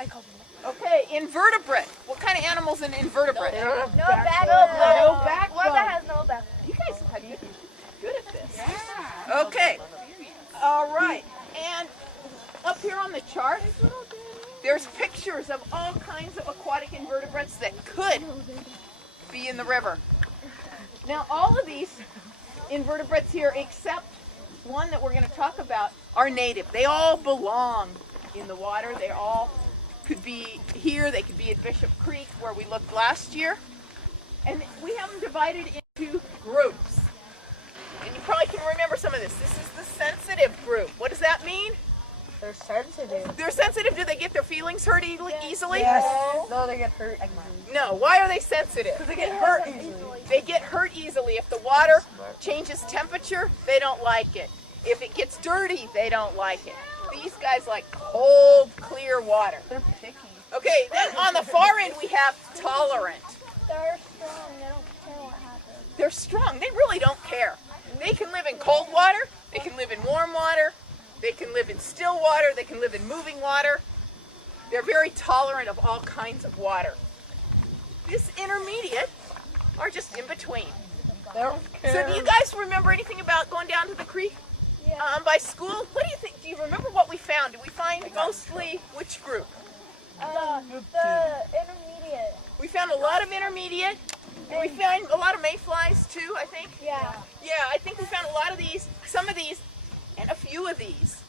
Okay, invertebrate. What kind of animal's an invertebrate? They don't have No backbone. No backbone. One that has no backbone. You guys are good at this. Okay. All right. And up here on the chart, there's pictures of all kinds of aquatic invertebrates that could be in the river. Now, all of these invertebrates here, except one that we're going to talk about, are native. They all belong in the water. They all could be here. They could be at Bishop Creek, where we looked last year. And we have them divided into groups. And you probably can remember some of this. This is the sensitive group. What does that mean? They're sensitive. They're sensitive. Do they get their feelings hurt easily? Yes. No, they get hurt easily. No. Why are they sensitive? Because they get hurt easily. They get hurt easily. If the water changes temperature, they don't like it. If it gets dirty, they don't like it. These guys like cold, clear water. They're picky. Okay, then on the far end we have tolerant. They're strong. They don't care what happens. They're strong. They really don't care. They can live in cold water. They can live in warm water. They can live in still water. They can live in moving water. They're very tolerant of all kinds of water. This intermediate are just in between. They don't care. So do you guys remember anything about going down to the creek by school? What do you think? Do you remember what we found? Did we find mostly which group? The intermediate. We found a lot of intermediate. And we found a lot of mayflies too, I think. Yeah. Yeah, I think we found a lot of these, some of these, and a few of these.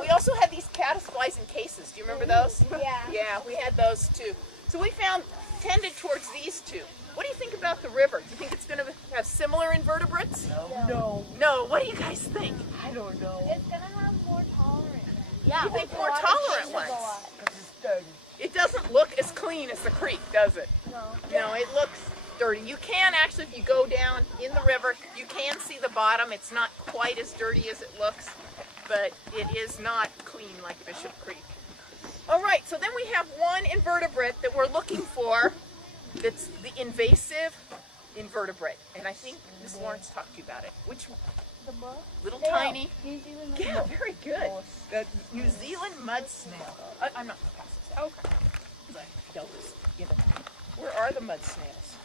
We also had these caddisflies in cases. Do you remember those? Yeah. Yeah, we had those too. So we found tended towards these two. What do you think about the river? Do you think it's going to have similar invertebrates? No. No. What do you guys think? I don't know. It's gonna have more tolerance. You think more tolerant ones? Because it's dirty. It doesn't look as clean as the creek, does it? No. No, it looks dirty. You can actually, if you go down in the river, you can see the bottom. It's not quite as dirty as it looks, but it is not clean like Bishop Creek. All right, so then we have one invertebrate that we're looking for that's the invasive invertebrate. And I think Miss Lawrence talked to you about it. Which one? The book? Little tiny. New Zealand. Yeah, very good. The New Zealand mud snail. I'm not going to pass this out. Okay. They'll just get them. Where are the mud snails?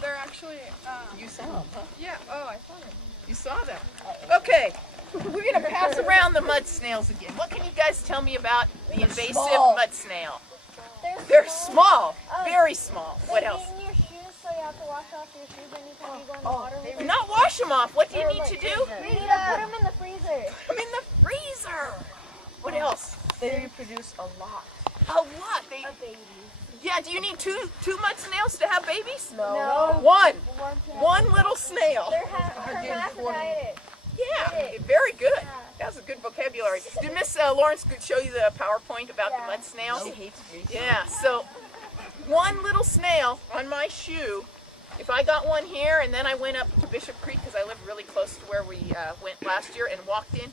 They're actually, You saw them, huh? yeah, I saw them. You saw them. Okay, we're going to pass around the mud snails again. What can you guys tell me about the invasive small. mud snail? They're They're small, very small. What They else? get in your shoes, so you have to wash off your shoes anytime you go in the water. Not wash them off. What do you need to do? You need to put them in the freezer. Put them in the freezer. What else? They reproduce a lot. A lot. They, A baby. yeah, do you need two mud snails to have babies? No. One. One One little snail. They're hermaphroditic. Yeah, very good. That's a good vocabulary. Did Miss Lawrence show you the PowerPoint about the mud snails? She hates me. Yeah, so one little snail on my shoe, if I got one here and then I went up to Bishop Creek because I lived really close to where we went last year and walked in,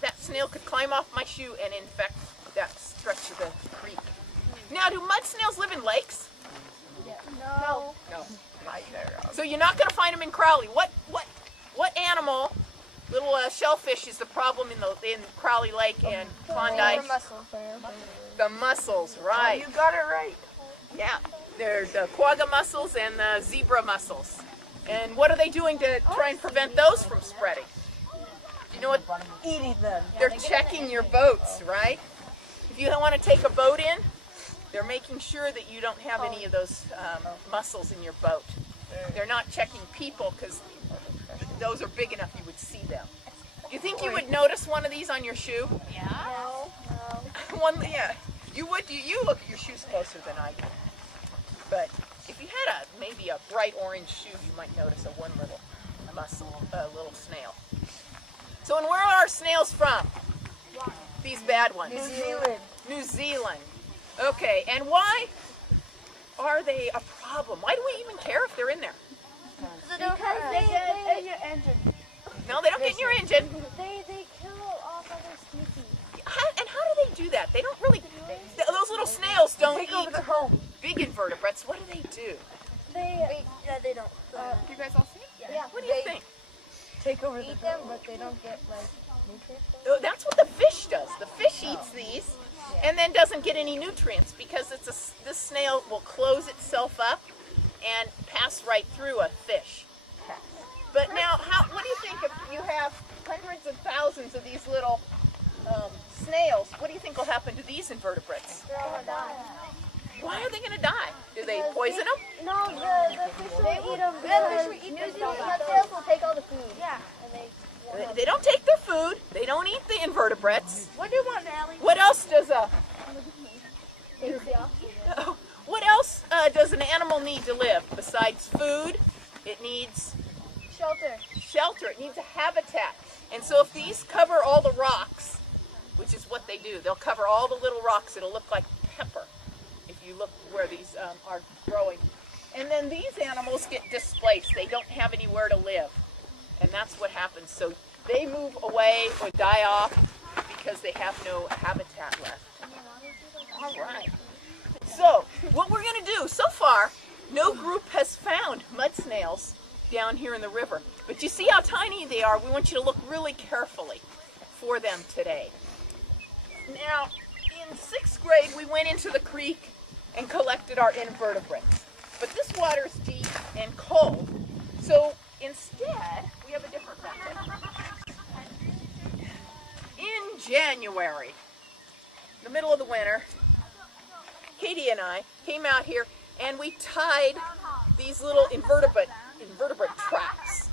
that snail could climb off my shoe and infect that stretch of the creek. Now, do mud snails live in lakes? No. No. So you're not going to find them in Crowley. What animal, little shellfish, is the problem in Crowley Lake and Klondike? The mussels, right? You got it right. Yeah, they're the quagga mussels and the zebra mussels. And what are they doing to try and prevent those from spreading? Do you know what? Eating them. They're checking your boats, right? If you want to take a boat in, they're making sure that you don't have any of those mussels in your boat. They're not checking people because those are big enough you would see them. Do you think you would notice one of these on your shoe? No. One, yeah. You would. You look at your shoes closer than I do. But if you had maybe a bright orange shoe, you might notice one little mussel, little snail. So, and where are our snails from? These bad ones. New Zealand. New Zealand. Okay, and why are they a problem? Why do we even care if they're in there? Because they get in your engine. No, they don't get in your engine. They kill off other species. And how do they do that? They don't really. Those little snails don't Take over eat their home. big invertebrates. What do they do? They don't. You guys all see it? Yeah. What do you think? Take over the eat them, but they don't get like nutrients. Oh, that's what the fish does. The fish eats these and then doesn't get any nutrients because this snail will close itself up and pass right through a fish. But now, what do you think if you have hundreds of thousands of these little snails? What do you think will happen to these invertebrates? They're all gonna die. Why are they going to die? Do they poison them? No, the fish will eat them. The snails will take all the food. Yeah. And They don't take their food. They don't eat the invertebrates. what do you want, Natalie? What else does Yeah. what else does an animal need to live besides food? It needs Shelter. shelter. It needs a habitat. And so if these cover all the rocks, which is what they do, they'll cover all the little rocks. It'll look like pepper if you look where these are growing. And then these animals get displaced. They don't have anywhere to live. And that's what happens. So they move away or die off because they have no habitat left. All right. So what we're going to do, so far, no group has found mud snails down here in the river. But you see how tiny they are? We want you to look really carefully for them today. Now, in 6th grade, we went into the creek and collected our invertebrates. But this water's deep and cold. So instead, we have a different method. In January, the middle of the winter, Katie and I came out here and we tied these little invertebrate traps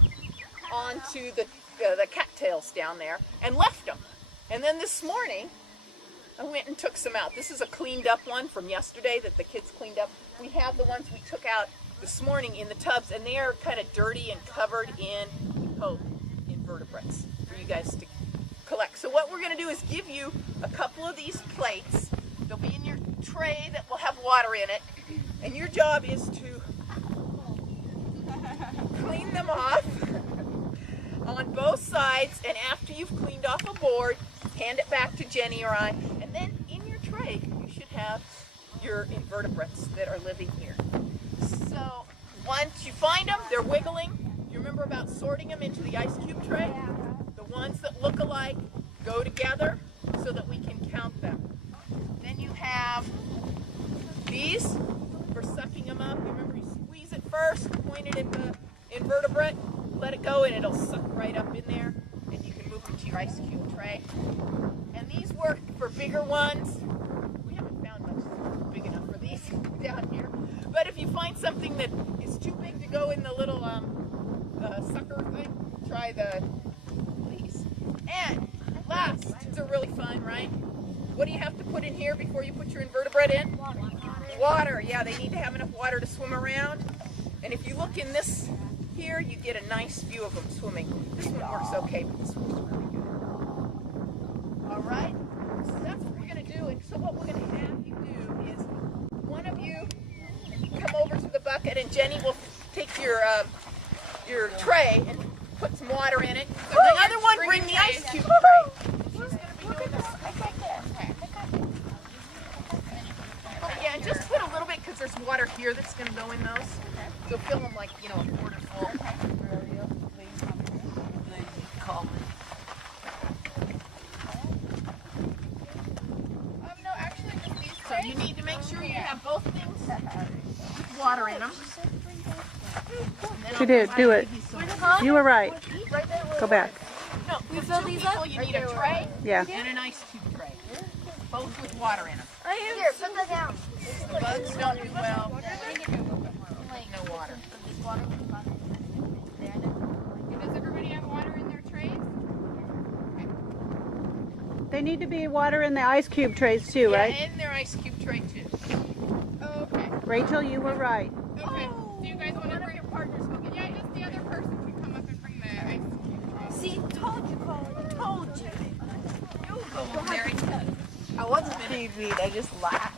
onto the cattails down there and left them. And then this morning, I went and took some out. This is a cleaned up one from yesterday that the kids cleaned up. We have the ones we took out this morning in the tubs, and they are kind of dirty and covered in, we hope, invertebrates for you guys to collect. So what we're going to do is give you a couple of these plates. They'll be in your tray that will have water in it, and your job is to clean them off on both sides, and after you've cleaned off a board, hand it back to Jenny or I, and then in your tray you should have your invertebrates that are living here. So once you find them, they're wiggling. You remember about sorting them into the ice cube tray? The ones that look alike go together so that we can count them. Then you have these for sucking them up. Remember, you squeeze it first, point it at the invertebrate, let it go, and it'll suck right up in there, and you can move them to your ice cube tray. And these work for bigger ones. We haven't found much big enough for these down here. But if you find something that is too big to go in the little sucker thing, try these. And last, these are really fun, right? What do you have to put in here before you put your invertebrate in? Water. Yeah, they need to have enough water to swim around. And if you look in this here, you get a nice view of them swimming. This one works okay, but this one's really good. All right, so that's what we're going to do. And so what we're going to have you do is one of you come over to the bucket, and Jenny will take your tray and put some water in it. So the other one, bring the ice cube tray. She's going to be doing this. Yeah, and just put a little bit because there's water here that's going to go in those. So fill them like, a quarter full. No, actually, just these. So you need to make sure you have both things with water in them. You did, do it. You were right. Go back. No, with two people you need a tray Yeah. and an ice cube tray. Both with water in them. Here, put that down. The bugs don't do well. No water. Does everybody have water in their trays? They need to be water in the ice cube trays too, right? Yeah, in their ice cube tray too. Oh, okay. Rachel, you were right. Okay. Do you guys want to bring your partners? Yeah, just the other person can come up and bring the ice cube tray. See, told you, Colin. Told you. You go, Mary. I wasn't being mean. I just laughed.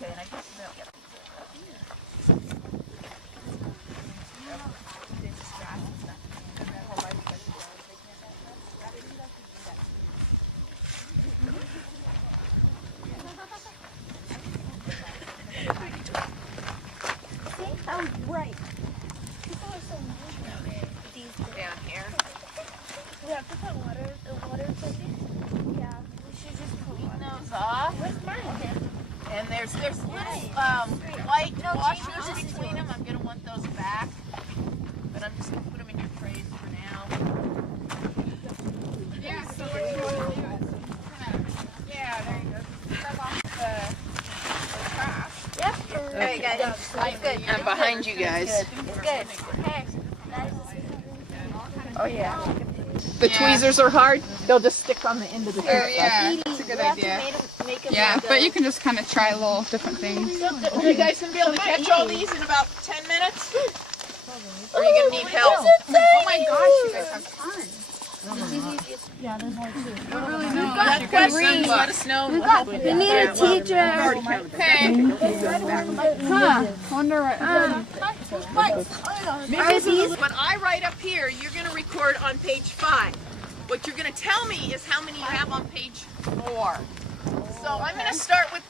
Okay, and I guess I was right. behind you guys. Good. Oh yeah. The tweezers are hard. They'll just stick on the end of the hair. Yeah, that's a good idea. Yeah, but you can just kind of try little different things. Are you guys gonna be able to catch all these in about 10 minutes? Or are you gonna need help? Oh my gosh, you guys have fun. Got questions? Let us know. We'll help with We need a teacher. Okay. Huh. Wonder what. What I write up here, you're gonna record on page 5. What you're gonna tell me is how many you have on page 4. So I'm gonna start with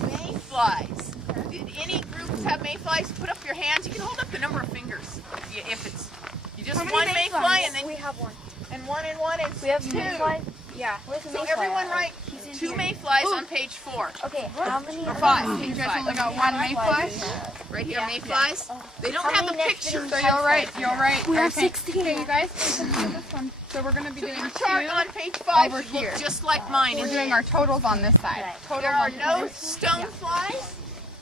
mayflies. Did any groups have mayflies? Put up your hands. You can hold up the number of fingers. If it's you just one mayfly and then We have one. and one and one and We have two. mayflies. Yeah. Where's the So mayfly? everyone write 2 mayflies on page 4. Okay. How many? Or 5. You Page guys 5. only got one mayfly? Right here, mayflies. They don't How have the many next picture. So you'll write. We have Okay. 16. Okay, you guys, listen to this one. So we're going to be doing Your chart 2. on page 5 over should look here. just like mine. We're doing our totals on this side. Totals There are on no stone flies,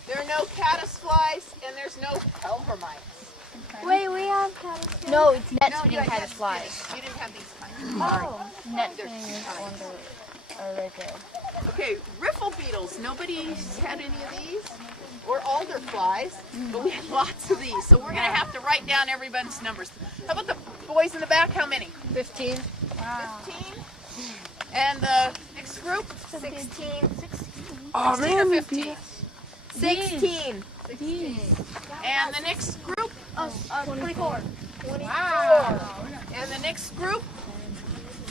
there are no caddis flies, and there's no pelvermites. Wait, we have caddis. No, it's net No, spinning you caddis flies. You didn't have these kinds. Oh. Net They're spinning two is kinds. wonder. Right there. Okay, riffle beetles. Nobody's had any of these. Or alder flies, but we have lots of these. So we're going to have to write down everybody's numbers. How about the boys in the back? How many? 15. 15. And the next group? 16. Oh 16 or man. 15? 16. 16. And the next group? 24. 24. And the next group?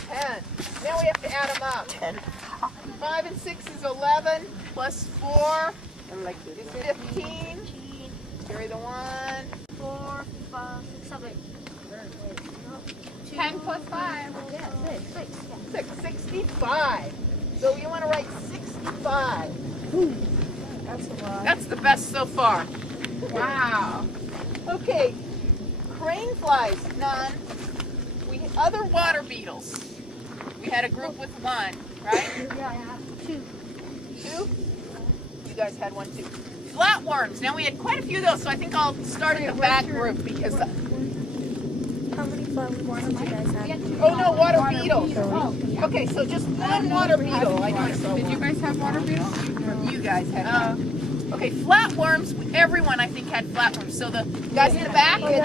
10. Now we have to add them up. 10. 5 and 6 is 11, plus 4 is 15. Carry the 1. 4, 5, 6, 7. 10 plus 5. 6, 65. So you want to write 65. That's a lot. That's the best so far. Wow. Okay, crane flies, none. Other water beetles. We had a group with 1, right? Yeah, I have 2. 2? You guys had 1 too. Flatworms. Now we had quite a few of those, so I think I'll start at the back group because. How many flatworms do you guys have? Oh no, water beetles. Okay, so just 1 water beetle. I know I saw Did you guys have water beetles? You guys had. Okay, flatworms. Everyone I think had flatworms. So the guys in the back, they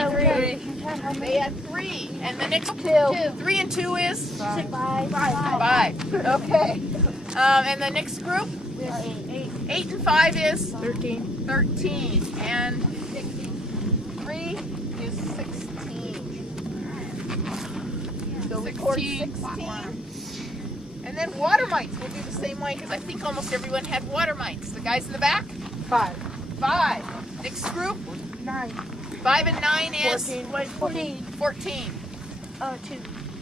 had 3, and the next 2. 3 and 2 is 5. 5. Okay. And the next group, 8 and 5 is 13. 13, and 3 is 16. So record 16. And then water mites. We'll do the same way because I think almost everyone had water mites. The guys in the back, 5. 5. Next group, 9. 5 and 9 is 14. 14. 2.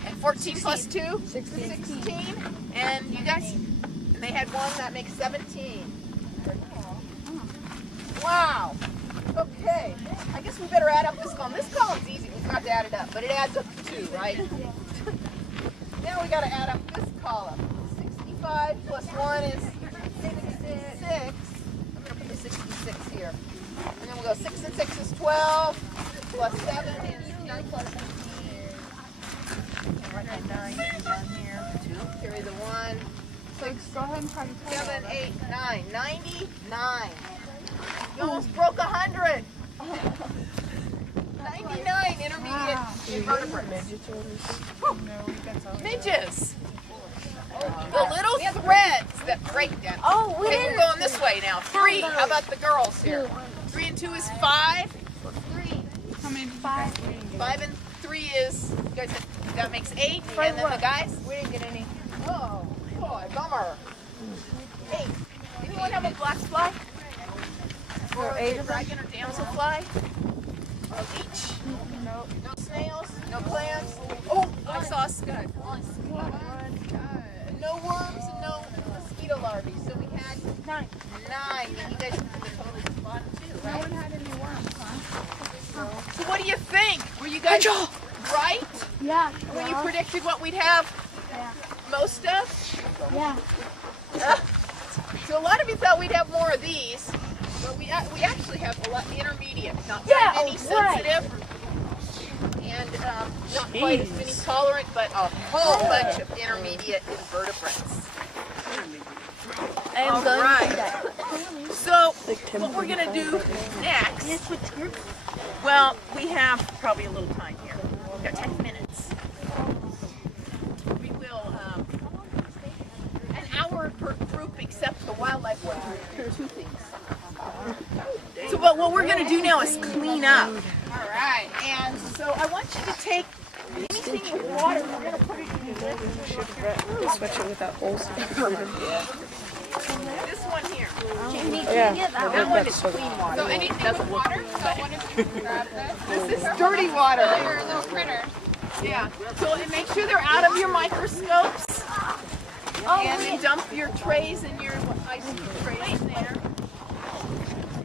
And 14 plus 2? 16. 16. And you guys? And they had 1, that makes 17. Wow. Okay. I guess we better add up this column. This column's easy. We forgot to add it up, but it adds up to 2, right? Now we got to add up this column. 65 plus 1 is 66. I'm going to put the 66 here. And then we'll go 6 and 6 is 12. Plus 7 is 9 plus 17. Write that 9 down here. 2. Carry the 1. So go ahead and try to tell 7, 8, 9. 99. You almost broke 100. 99 intermediate invertebrates. Midges. The little threads that break down. Oh, we Okay, didn't. we're going this way now. 3. How about the girls here? 3 and 2 is 5. 3. how many? 5. 5 and 3 is, you guys have, that makes 8. And then the guys? We didn't get any. Oh, boy, bummer. 8. Anyone have a black fly? Or a dragon or damselfly? Of each? No. No snails? No clams? Oh, I saw a scud. No worms and no mosquito larvae. So we had 9. And you guys did the total bottom too, right? No one had any worms, huh? So what do you think? Were you guys right Yeah. when you predicted what we'd have most of? Yeah. So a lot of you thought we'd have more of these. But we actually have a lot intermediate, not Yeah, very many sensitive, and not quite as many tolerant, but a whole bunch of intermediate invertebrates. I am All going right. to that. So what we're going to do next, well, we have probably a little time here. We've got 10 minutes. We will, an hour per group except the wildlife one. There are 2 things. So but what we're going to do now is clean up. All right. And so I want you to take anything with water, we're going to put it in this. Switch it without holes. This one here. Yeah. That one is clean water. So anything with water? So I wanted to grab this. This is dirty water. Your little critter. Yeah. So and make sure they're out of your microscopes. And then dump your trays and your ice cream trays